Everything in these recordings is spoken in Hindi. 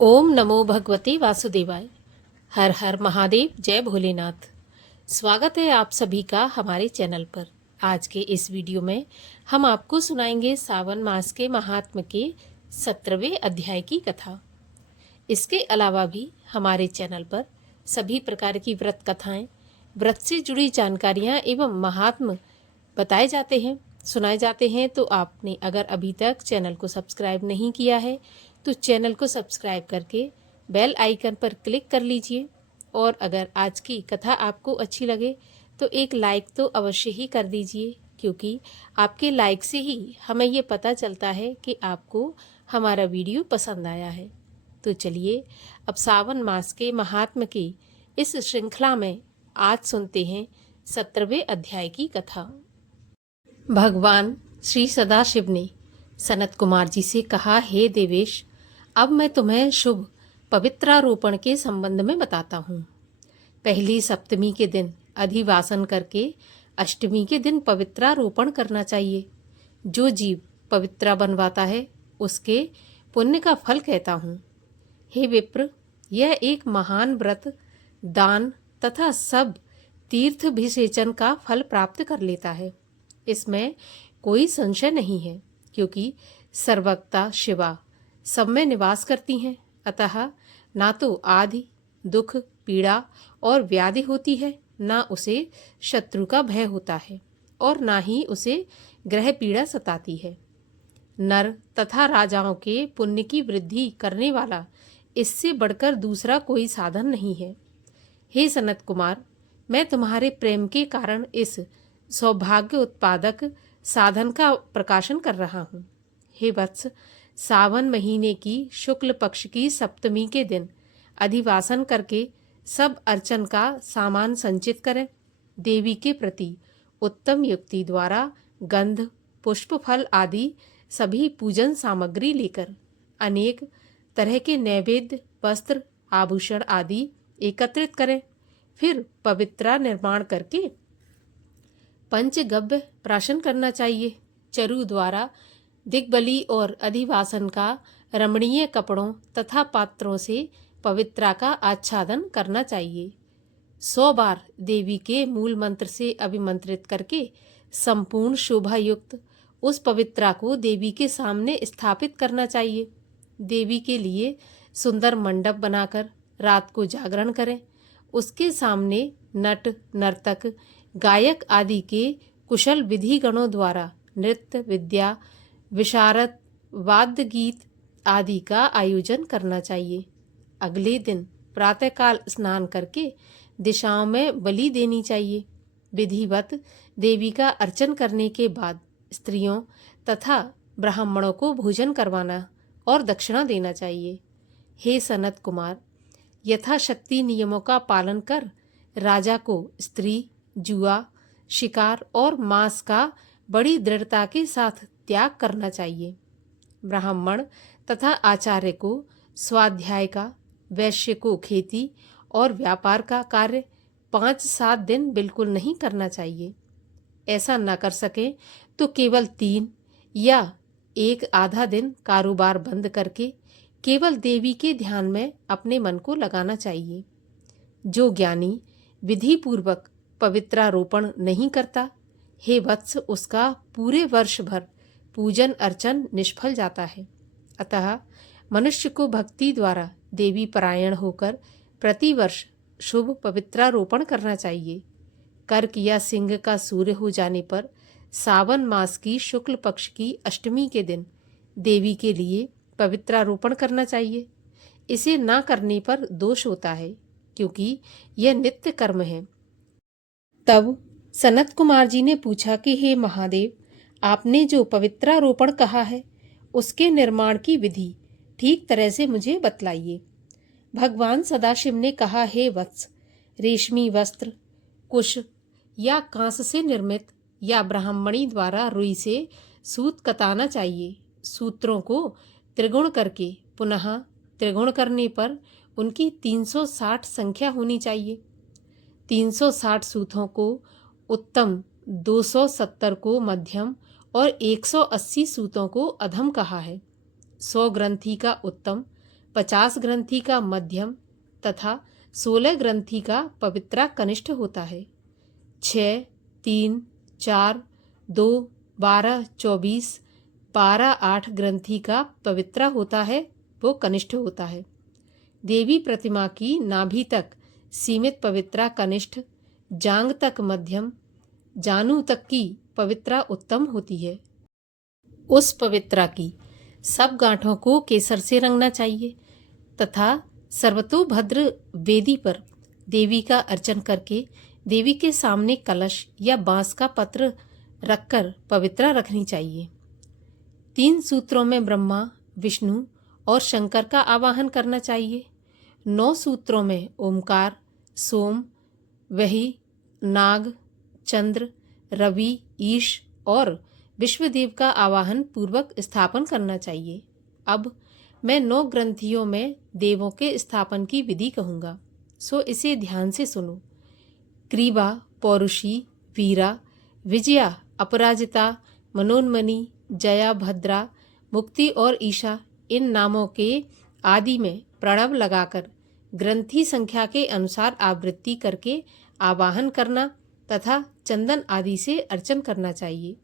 ओम नमो भगवते वासुदेवाय। हर हर महादेव, जय भोलेनाथ। स्वागत है आप सभी का हमारे चैनल पर। आज के इस वीडियो में हम आपको सुनाएंगे सावन मास के महात्म के 17वें अध्याय की कथा। इसके अलावा भी हमारे चैनल पर सभी प्रकार की व्रत कथाएं, व्रत से जुड़ी जानकारियां एवं महात्म बताए जाते हैं, सुनाए जाते हैं। तो आपने अगर अभी तक चैनल को सब्सक्राइब नहीं किया है तो चैनल को सब्सक्राइब करके बेल आइकन पर क्लिक कर लीजिए। और अगर आज की कथा आपको अच्छी लगे तो एक लाइक तो अवश्य ही कर दीजिए, क्योंकि आपके लाइक से ही हमें ये पता चलता है कि आपको हमारा वीडियो पसंद आया है। तो चलिए अब सावन मास के महात्म की इस श्रृंखला में आज सुनते हैं 17वें अध्याय की कथा। भगवान श्री सदाशिव ने सनत कुमार जी से कहा, हे देवेश, अब मैं तुम्हें शुभ पवित्रारोपण के संबंध में बताता हूँ। पहली सप्तमी के दिन अधिवासन करके अष्टमी के दिन पवित्रारोपण करना चाहिए। जो जीव पवित्रा बनवाता है उसके पुण्य का फल कहता हूँ। हे विप्र, यह एक महान व्रत, दान तथा सब तीर्थ विसेचन का फल प्राप्त कर लेता है। इसमें कोई संशय नहीं है, क्योंकि सर्वज्ञता शिवा सब में निवास करती हैं। अतः ना तो आदि दुख, पीड़ा और व्याधि होती है, ना उसे शत्रु का भय होता है, और ना ही उसे ग्रह पीड़ा सताती है। नर तथा राजाओं के पुण्य की वृद्धि करने वाला इससे बढ़कर दूसरा कोई साधन नहीं है। हे सनत कुमार, मैं तुम्हारे प्रेम के कारण इस सौभाग्य उत्पादक साधन का प्रकाशन कर रहा हूँ। हे वत्स, सावन महीने की शुक्ल पक्ष की सप्तमी के दिन अधिवासन करके सब अर्चन का सामान संचित करें। देवी के प्रति उत्तम युक्ति द्वारा गंध, पुष्प, फल आदि सभी पूजन सामग्री लेकर अनेक तरह के नैवेद्य, वस्त्र, आभूषण आदि एकत्रित करें। फिर पवित्रा निर्माण करके पंचगव्य प्राशन करना चाहिए। चरु द्वारा दिग्बली और अधिवासन का रमणीय कपड़ों तथा पात्रों से पवित्रा का आच्छादन करना चाहिए। 100 बार देवी के मूल मंत्र से अभिमंत्रित करके संपूर्ण शोभा युक्त उस पवित्रा को देवी के सामने स्थापित करना चाहिए। देवी के लिए सुंदर मंडप बनाकर रात को जागरण करें। उसके सामने नट, नर्तक, गायक आदि के कुशल विधि गणों द्वारा नृत्य, विद्या, विशारद, वाद्य गीत आदि का आयोजन करना चाहिए। अगले दिन प्रातःकाल स्नान करके दिशाओं में बलि देनी चाहिए। विधिवत देवी का अर्चन करने के बाद स्त्रियों तथा ब्राह्मणों को भोजन करवाना और दक्षिणा देना चाहिए। हे सनत कुमार, यथाशक्ति नियमों का पालन कर राजा को स्त्री, जुआ, शिकार और मांस का बड़ी दृढ़ता के साथ त्याग करना चाहिए। ब्राह्मण तथा आचार्य को स्वाध्याय का, वैश्य को खेती और व्यापार का कार्य 5-7 दिन बिल्कुल नहीं करना चाहिए। ऐसा न कर सके तो केवल 3 या 1 आधा दिन कारोबार बंद करके केवल देवी के ध्यान में अपने मन को लगाना चाहिए। जो ज्ञानी विधि पूर्वक पवित्रारोपण नहीं करता, हे वत्स, उसका पूरे वर्ष भर पूजन अर्चन निष्फल जाता है। अतः मनुष्य को भक्ति द्वारा देवी परायण होकर प्रतिवर्ष शुभ पवित्रारोपण करना चाहिए। कर्क या सिंह का सूर्य हो जाने पर सावन मास की शुक्ल पक्ष की अष्टमी के दिन देवी के लिए पवित्रारोपण करना चाहिए। इसे ना करने पर दोष होता है, क्योंकि यह नित्य कर्म है। तब सनत कुमार जी ने पूछा कि हे महादेव, आपने जो पवित्रारोपण कहा है उसके निर्माण की विधि ठीक तरह से मुझे बतलाइए। भगवान सदाशिव ने कहा, हे वत्स, रेशमी वस्त्र, कुश या कांस से निर्मित या ब्राह्मणी द्वारा रुई से सूत कताना चाहिए। सूत्रों को त्रिगुण करके पुनः त्रिगुण करने पर उनकी 360 संख्या होनी चाहिए। 360 सूतों को उत्तम, 270 को मध्यम और 180 सूतों को अधम कहा है। 100 ग्रंथि का उत्तम, 50 ग्रंथि का मध्यम तथा 16 ग्रंथि का पवित्रा कनिष्ठ होता है। 6, 3, 4, 2, 12, 24, 12, 8 ग्रंथि का पवित्रा होता है, वो कनिष्ठ होता है। देवी प्रतिमा की नाभि तक सीमित पवित्रा कनिष्ठ, जांग तक मध्यम, जानू तक की पवित्रा उत्तम होती है। उस पवित्रा की सब गांठों को केसर से रंगना चाहिए तथा सर्वतोभद्र वेदी पर देवी का अर्चन करके देवी के सामने कलश या बांस का पत्र रखकर पवित्रा रखनी चाहिए। 3 सूत्रों में ब्रह्मा, विष्णु और शंकर का आवाहन करना चाहिए। 9 सूत्रों में ओमकार, सोम, वही, नाग, चंद्र, रवि, ईश और विश्वदेव का आवाहन पूर्वक स्थापन करना चाहिए। अब मैं 9 ग्रंथियों में देवों के स्थापन की विधि कहूँगा, सो इसे ध्यान से सुनो। क्रीबा, पौरुषी, वीरा, विजया, अपराजिता, मनोन्मनी, जया, भद्रा, मुक्ति और ईशा, इन नामों के आदि में प्रणव लगाकर ग्रंथि संख्या के अनुसार आवृत्ति करके आवाहन करना तथा चंदन आदि से अर्चन करना चाहिए।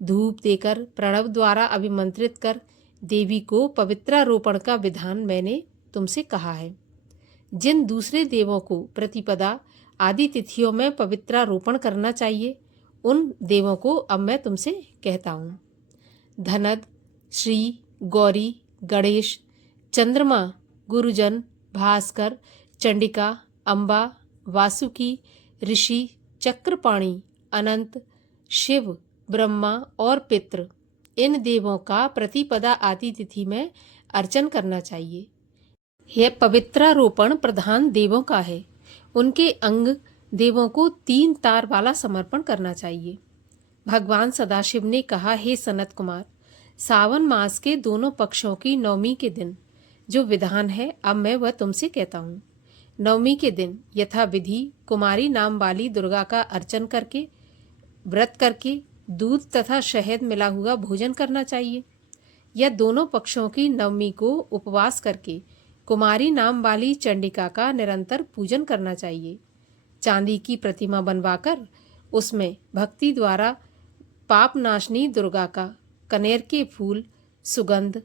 धूप देकर प्रणव द्वारा अभिमंत्रित कर देवी को पवित्रारोपण का विधान मैंने तुमसे कहा है। जिन दूसरे देवों को प्रतिपदा आदि तिथियों में पवित्रारोपण करना चाहिए, उन देवों को अब मैं तुमसे कहता हूँ। धनद, श्री, गौरी, गणेश, चंद्रमा, गुरुजन, भास्कर, चंडिका, अम्बा, वासुकी, ऋषि, चक्रपाणि, अनंत, शिव, ब्रह्मा और पितृ, इन देवों का प्रतिपदा आदि तिथि में अर्चन करना चाहिए। यह पवित्रारोपण प्रधान देवों का है। उनके अंग देवों को 3 तार वाला समर्पण करना चाहिए। भगवान सदाशिव ने कहा, हे सनत कुमार, सावन मास के दोनों पक्षों की नवमी के दिन जो विधान है, अब मैं वह तुमसे कहता हूँ। नवमी के दिन यथा विधि कुमारी नाम वाली दुर्गा का अर्चन करके, व्रत करके दूध तथा शहद मिला हुआ भोजन करना चाहिए। या दोनों पक्षों की नवमी को उपवास करके कुमारी नाम वाली चंडिका का निरंतर पूजन करना चाहिए। चांदी की प्रतिमा बनवाकर उसमें भक्ति द्वारा पाप नाशनी दुर्गा का कनेर के फूल, सुगंध,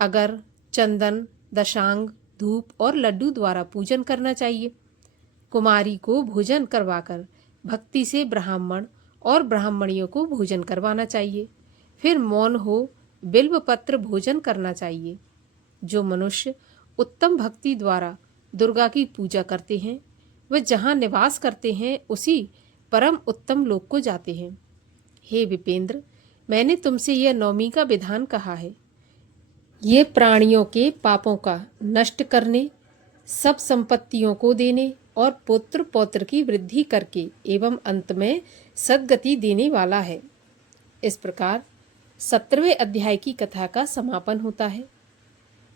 अगर, चंदन, दशांग, धूप और लड्डू द्वारा पूजन करना चाहिए। कुमारी को भोजन करवाकर भक्ति से ब्राह्मण और ब्राह्मणियों को भोजन करवाना चाहिए। फिर मौन हो बिल्व पत्र भोजन करना चाहिए। जो मनुष्य उत्तम भक्ति द्वारा दुर्गा की पूजा करते हैं, वे जहाँ निवास करते हैं उसी परम उत्तम लोक को जाते हैं। हे विपेंद्र, मैंने तुमसे यह नवमी का विधान कहा है। ये प्राणियों के पापों का नष्ट करने, सब संपत्तियों को देने और पुत्र पौत्र की वृद्धि करके एवं अंत में सद्गति देने वाला है। इस प्रकार 17वें अध्याय की कथा का समापन होता है।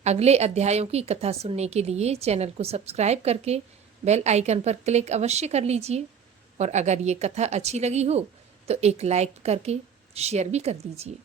अगले अध्यायों की कथा सुनने के लिए चैनल को सब्सक्राइब करके बेल आइकन पर क्लिक अवश्य कर लीजिए और अगर ये कथा अच्छी लगी हो तो एक लाइक करके शेयर भी कर दीजिए।